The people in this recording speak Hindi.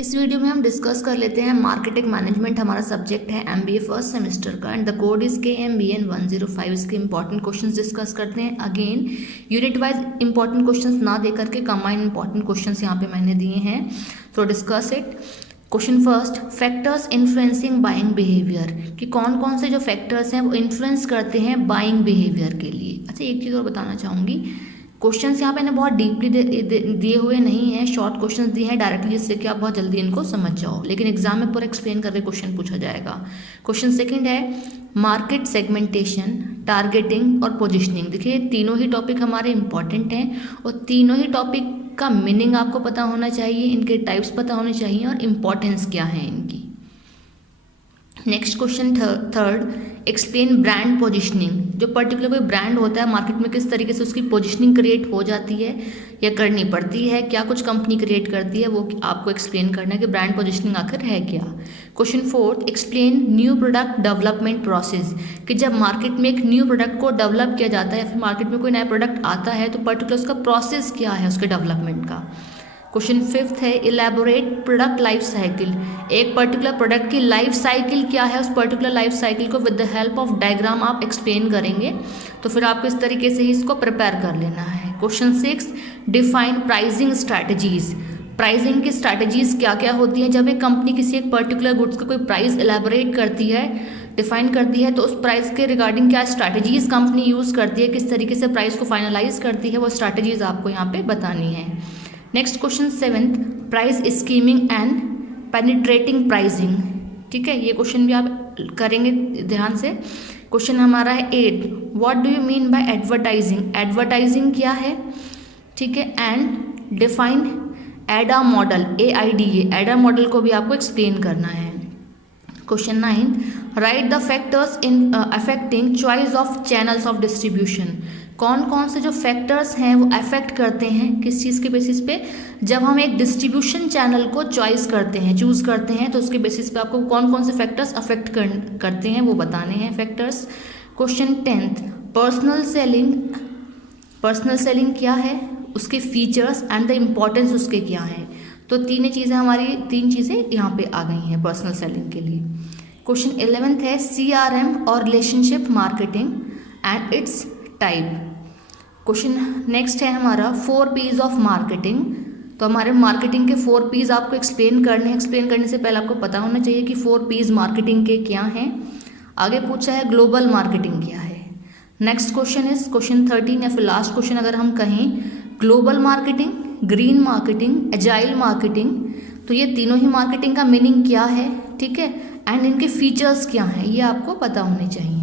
इस वीडियो में हम डिस्कस कर लेते हैं मार्केटिंग मैनेजमेंट। हमारा सब्जेक्ट है एमबीए फर्स्ट सेमेस्टर का and the code is KMBN 105। इसके इंपॉर्टेंट क्वेश्चंस डिस्कस करते हैं। Again unit wise important questions ना दे करके कंबाइंड इंपॉर्टेंट क्वेश्चंस यहाँ पे मैंने दिए हैं, तो discuss it. Question first, factors influencing buying behaviour, कि कौन कौन से जो फैक्टर्स हैं वो इन्फ्लुएंस करते हैं बाइंग बिहेवियर के लिए। अच्छा, एक चीज़ और बताना चाहूँगी, क्वेश्चंस यहाँ पे ना बहुत डीपली दिए हुए नहीं हैं, शॉर्ट क्वेश्चंस दिए हैं डायरेक्टली, जिससे कि आप बहुत जल्दी इनको समझ जाओ, लेकिन एग्जाम में पूरा एक्सप्लेन करके क्वेश्चन पूछा जाएगा। क्वेश्चन सेकंड है मार्केट सेगमेंटेशन, टारगेटिंग और पोजिशनिंग। देखिए तीनों ही टॉपिक हमारे इंपॉर्टेंट हैं और तीनों ही टॉपिक का मीनिंग आपको पता होना चाहिए, इनके टाइप्स पता होने चाहिए और इम्पॉर्टेंस क्या है इनकी। Next question third, explain brand positioning. जो पर्टिकुलर कोई ब्रांड होता है मार्केट में, किस तरीके से उसकी पोजिशनिंग क्रिएट हो जाती है या करनी पड़ती है, क्या कुछ कंपनी क्रिएट करती है, वो आपको एक्सप्लेन करना है कि ब्रांड पोजिशनिंग आखिर है क्या। Question fourth, explain new product development process, कि जब मार्केट में एक न्यू प्रोडक्ट को डेवलप किया जाता है या फिर मार्केट में कोई नया प्रोडक्ट आता है तो पर्टिकुलर उसका प्रोसेस क्या है उसके डेवलपमेंट का। क्वेश्चन फिफ्थ है इलेबोरेट प्रोडक्ट लाइफ साइकिल, एक पर्टिकुलर प्रोडक्ट की लाइफ साइकिल क्या है, उस पर्टिकुलर लाइफ साइकिल को with the help of diagram आप एक्सप्लेन करेंगे, तो फिर आपको इस तरीके से ही इसको प्रिपेयर कर लेना है। Question six, define pricing strategies, pricing की स्ट्रैटेजीज क्या क्या होती हैं। जब एक कंपनी किसी एक पर्टिकुलर गुड्स का कोई प्राइस एलेबोरेट करती है, डिफाइन करती है, तो उस प्राइस के रिगार्डिंग क्या स्ट्रैटेजीज कंपनी यूज़ करती है, किस तरीके से प्राइस को फाइनलाइज करती है, वो स्ट्रैटेजीज आपको यहाँ पे बतानी है। Next question seventh, price skimming and penetrating pricing. ठीक है, ये क्वेश्चन भी आप करेंगे ध्यान से। क्वेश्चन हमारा है eight, what do you mean by advertising, advertising क्या है। ठीक है, and define AIDA model, AIDA, AIDA model को भी आपको एक्सप्लेन करना है। Question ninth, write the factors in affecting choice of channels of distribution, कौन कौन से जो फैक्टर्स हैं वो अफेक्ट करते हैं किस चीज़ के बेसिस पे, जब हम एक डिस्ट्रीब्यूशन चैनल को चॉइस करते हैं, चूज़ करते हैं, तो उसके बेसिस पे आपको कौन कौन से फैक्टर्स अफेक्ट करते हैं वो बताने हैं factors. Question tenth, personal selling, personal selling क्या है, उसके फीचर्स एंड द इम्पॉर्टेंस उसके क्या हैं। तो तीन चीज़ें यहाँ पे आ गई हैं पर्सनल सेलिंग के लिए। क्वेश्चन 11th है CRM और relationship marketing and it's type. Question next है हमारा 4 P's ऑफ मार्केटिंग, तो हमारे मार्केटिंग के 4 P's आपको एक्सप्लेन करने हैं। एक्सप्लेन करने से पहले आपको पता होना चाहिए कि 4 P's मार्केटिंग के क्या हैं। आगे पूछा है ग्लोबल मार्केटिंग क्या है। नेक्स्ट क्वेश्चन इज क्वेश्चन 13 या फिर लास्ट क्वेश्चन अगर हम कहें, global marketing, green marketing, agile marketing, तो ये तीनों ही मार्केटिंग का मीनिंग क्या है। ठीक है, एंड इनके फीचर्स क्या हैं, ये आपको पता होने चाहिए।